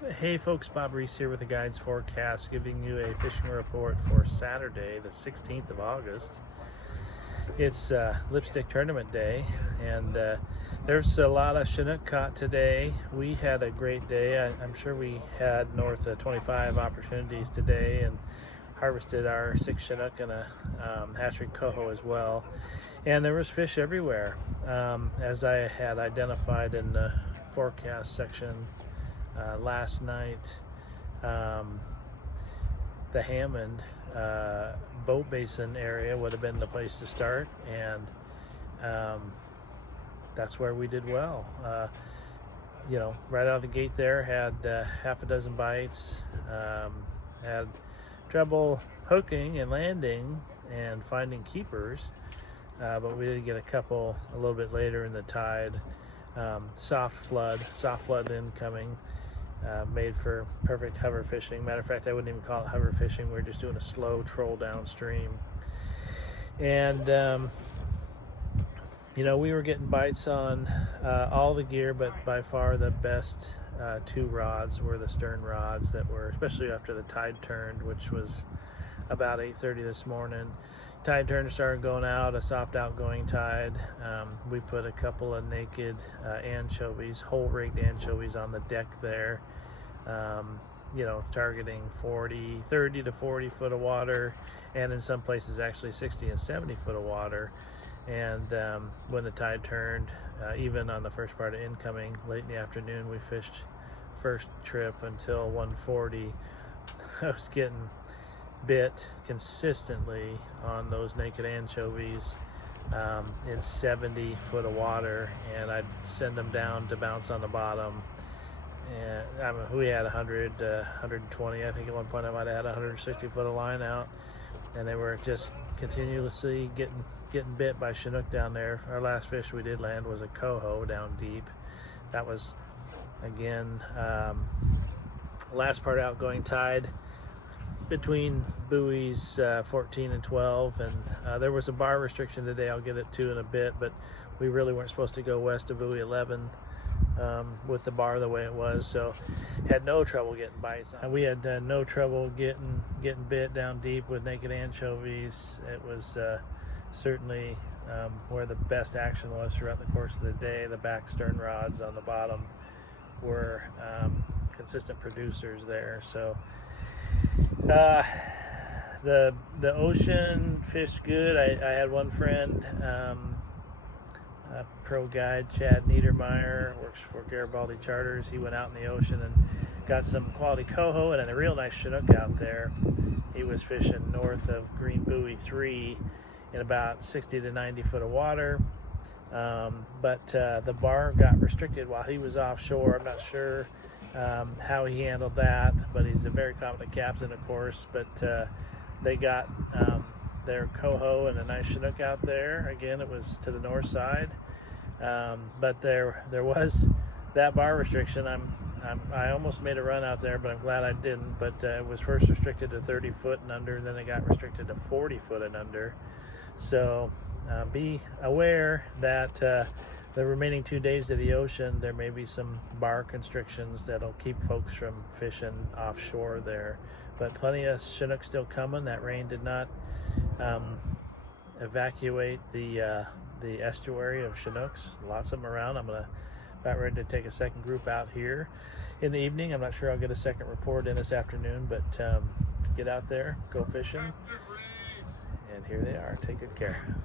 Hey folks, Bob Reese here with the Guides Forecast, giving you a fishing report for Saturday, the 16th of August. It's lipstick tournament day, and there's a lot of Chinook caught today. We had a great day. I'm sure we had north of 25 opportunities today, and harvested our 6 Chinook and a hatchery coho as well. And there was fish everywhere, as I had identified in the forecast section last night. um, the Hammond boat basin area would have been the place to start, and um, that's where we did well. Right out of the gate there, had half a dozen bites, had trouble hooking and landing and finding keepers, but we did get a couple a little bit later in the tide. Soft flood incoming. Made for perfect hover fishing. Matter of fact, I wouldn't even call it hover fishing. We're just doing a slow troll downstream. And, we were getting bites on all the gear, but by far the best 2 rods were the stern rods that were, especially after the tide turned, which was about 8:30 this morning. Tide turn started going out, a soft outgoing tide. We put a couple of naked anchovies, whole rigged anchovies on the deck there, targeting 30 to 40 foot of water, and in some places actually 60 and 70 foot of water. And when the tide turned, even on the first part of incoming, late in the afternoon, we fished first trip until 1:40. I was getting bit consistently on those naked anchovies in 70 foot of water, and I'd send them down to bounce on the bottom. And we had 100, 120. I think at one point I might have had 160 foot of line out, and they were just continuously getting bit by Chinook down there. Our last fish we did land was a coho down deep. That was, again, last part outgoing tide between buoys 14 and 12, and there was a bar restriction today. I'll get it to in a bit, but we really weren't supposed to go west of buoy 11 with the bar the way it was, so had no trouble getting bites. We had no trouble getting bit down deep with naked anchovies. It was certainly where the best action was throughout the course of the day. The back stern rods on the bottom were consistent producers there. So the ocean fished good. I had one friend, a pro guide, Chad Niedermeyer, works for Garibaldi Charters. He went out in the ocean and got some quality coho and a real nice Chinook out there. He was fishing north of Green Buoy 3 in about 60 to 90 foot of water. But the bar got restricted while he was offshore. I'm not sure how he handled that, but he's a very competent captain, of course. But they got their coho and a nice Chinook out there. Again, it was to the north side, but there was that bar restriction. I almost made a run out there, but I'm glad I didn't. But it was first restricted to 30 foot and under, and then it got restricted to 40 foot and under. So be aware that the remaining 2 days of the ocean, there may be some bar constrictions that'll keep folks from fishing offshore there. But plenty of Chinook still coming. That rain did not evacuate the estuary of Chinooks. Lots of them around. I'm about ready to take a second group out here in the evening. I'm not sure I'll get a second report in this afternoon, but get out there, go fishing, and here they are. Take good care.